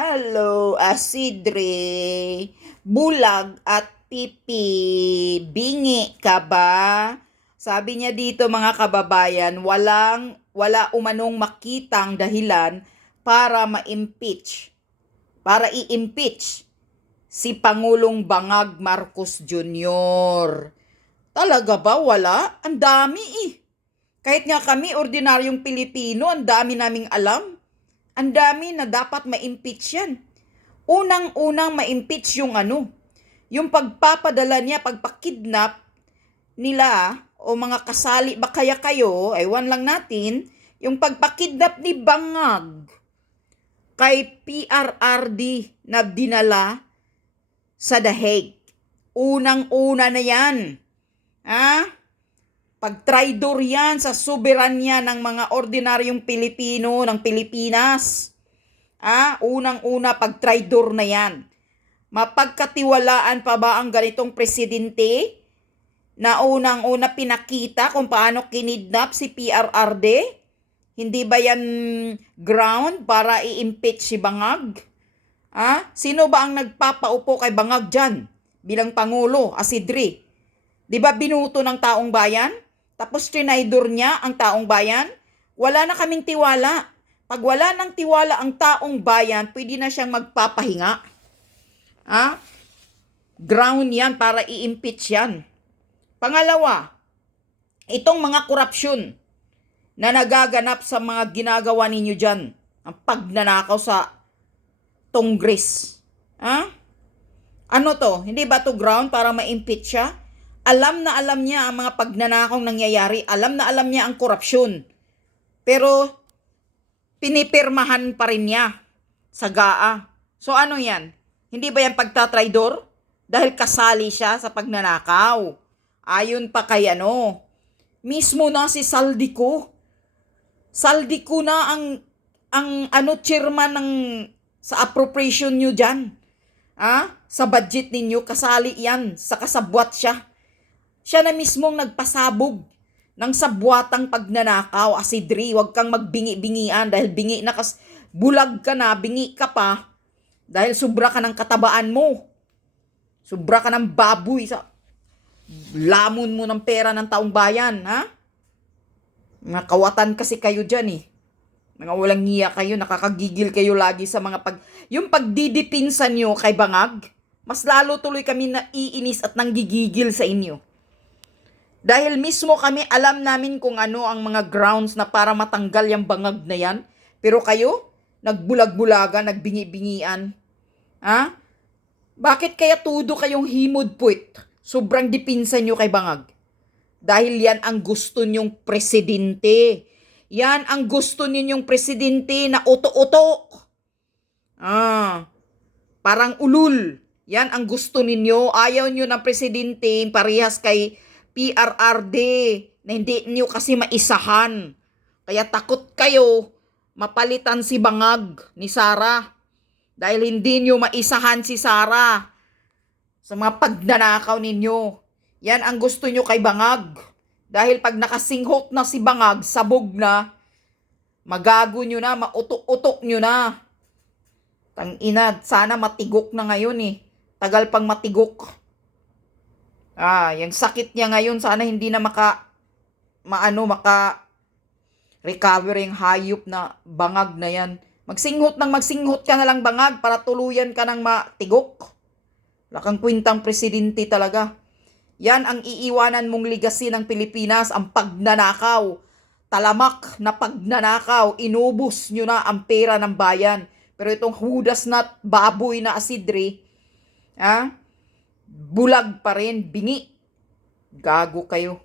Hello, Asidre. Bulag at pipi. Bingi ka ba? Sabi niya dito mga kababayan, wala umanong makitang dahilan para ma-impeach. Para i-impeach si Pangulong Bangag Marcos Jr. Talaga ba? Wala? Ang dami eh. Kahit nga kami, ordinaryong Pilipino, ang dami naming alam. Ang dami na dapat ma-impeach yan. Unang-unang ma-impeach yung pagpapadala niya, pagpakidnap nila o mga kasali ba kaya kayo, ewan lang natin, yung pagpakidnap ni Bangag kay PRRD na dinala sa The Hague. Unang-una na yan. Pag-traidor yan sa soberanya ng mga ordinaryong Pilipino ng Pilipinas. Unang-una, pag-traidor na yan. Mapagkatiwalaan pa ba ang ganitong presidente na unang-una pinakita kung paano kinidnap si PRRD? Hindi ba yan ground para i-impeach si Bangag? Sino ba ang nagpapaupo kay Bangag dyan bilang Pangulo, Asidre? Di ba binuto ng taong bayan? Tapos trinaydor niya ang taong bayan? Wala na kaming tiwala. Pag wala ng tiwala ang taong bayan, pwede na siyang magpapahinga. Ground yan para i-impeach yan. Pangalawa, itong mga korupsyon na nagaganap sa mga ginagawa ninyo dyan. Ang pagnanakaw sa Congress. Ano to? Hindi ba to ground para ma-impeach siya? Alam na alam niya ang mga pagnanakong nangyayari. Alam na alam niya ang korupsyon. Pero, pinipirmahan pa rin niya sa GAA. So, ano yan? Hindi ba yan pagtatraidor? Dahil kasali siya sa pagnanakaw. Ayon pa kay mismo na si Saldico. Saldico na ang chairman sa appropriation nyo dyan. Sa budget ninyo, kasali yan. Sa kasabwat siya. Siya na mismong nagpasabog ng sabwatang pagnanakaw. Asidri, huwag kang magbingi-bingian dahil bingi na bulag ka na, bingi ka pa dahil sobra ka ng katabaan mo. Sobra ka ng baboy sa lamon mo ng pera ng taong bayan, Nakawatan kasi kayo dyan eh. Mga walang ngiya kayo, nakakagigil kayo lagi sa mga yung pagdidipinsan nyo kay Bangag, mas lalo tuloy kami naiinis at nanggigigil sa inyo. Dahil mismo kami alam namin kung ano ang mga grounds na para matanggal yung Bangag na yan. Pero kayo, nagbulag-bulagan, nagbingi-bingian. Bakit kaya tudo kayong himod puwit? Sobrang dipinsan nyo kay Bangag. Dahil yan ang gusto nyong presidente. Yan ang gusto ninyong presidente na uto-uto. Parang ulul. Yan ang gusto ninyo. Ayaw nyo ng presidente parehas kay PRRD na hindi nyo kasi maisahan. Kaya takot kayo mapalitan si Bangag ni Sara. Dahil hindi nyo maisahan si Sara sa mga pagnanakaw ninyo. Yan ang gusto nyo kay Bangag. Dahil pag nakasinghot na si Bangag, sabog na, magago nyo na, mautok-utok nyo na. Tangina, sana matigok na ngayon eh. Tagal pang matigok. Yung sakit niya ngayon, sana hindi na recover yung hayop na Bangag na yan. Magsinghot ka na lang Bangag para tuluyan ka ng matigok. Lakang kwintang presidente talaga. Yan ang iiwanan mong legacy ng Pilipinas, ang pagnanakaw. Talamak na pagnanakaw, inubos nyo na ang pera ng bayan. Pero itong hudas na baboy na Asidre, bulag pa rin, bingi. Gago kayo.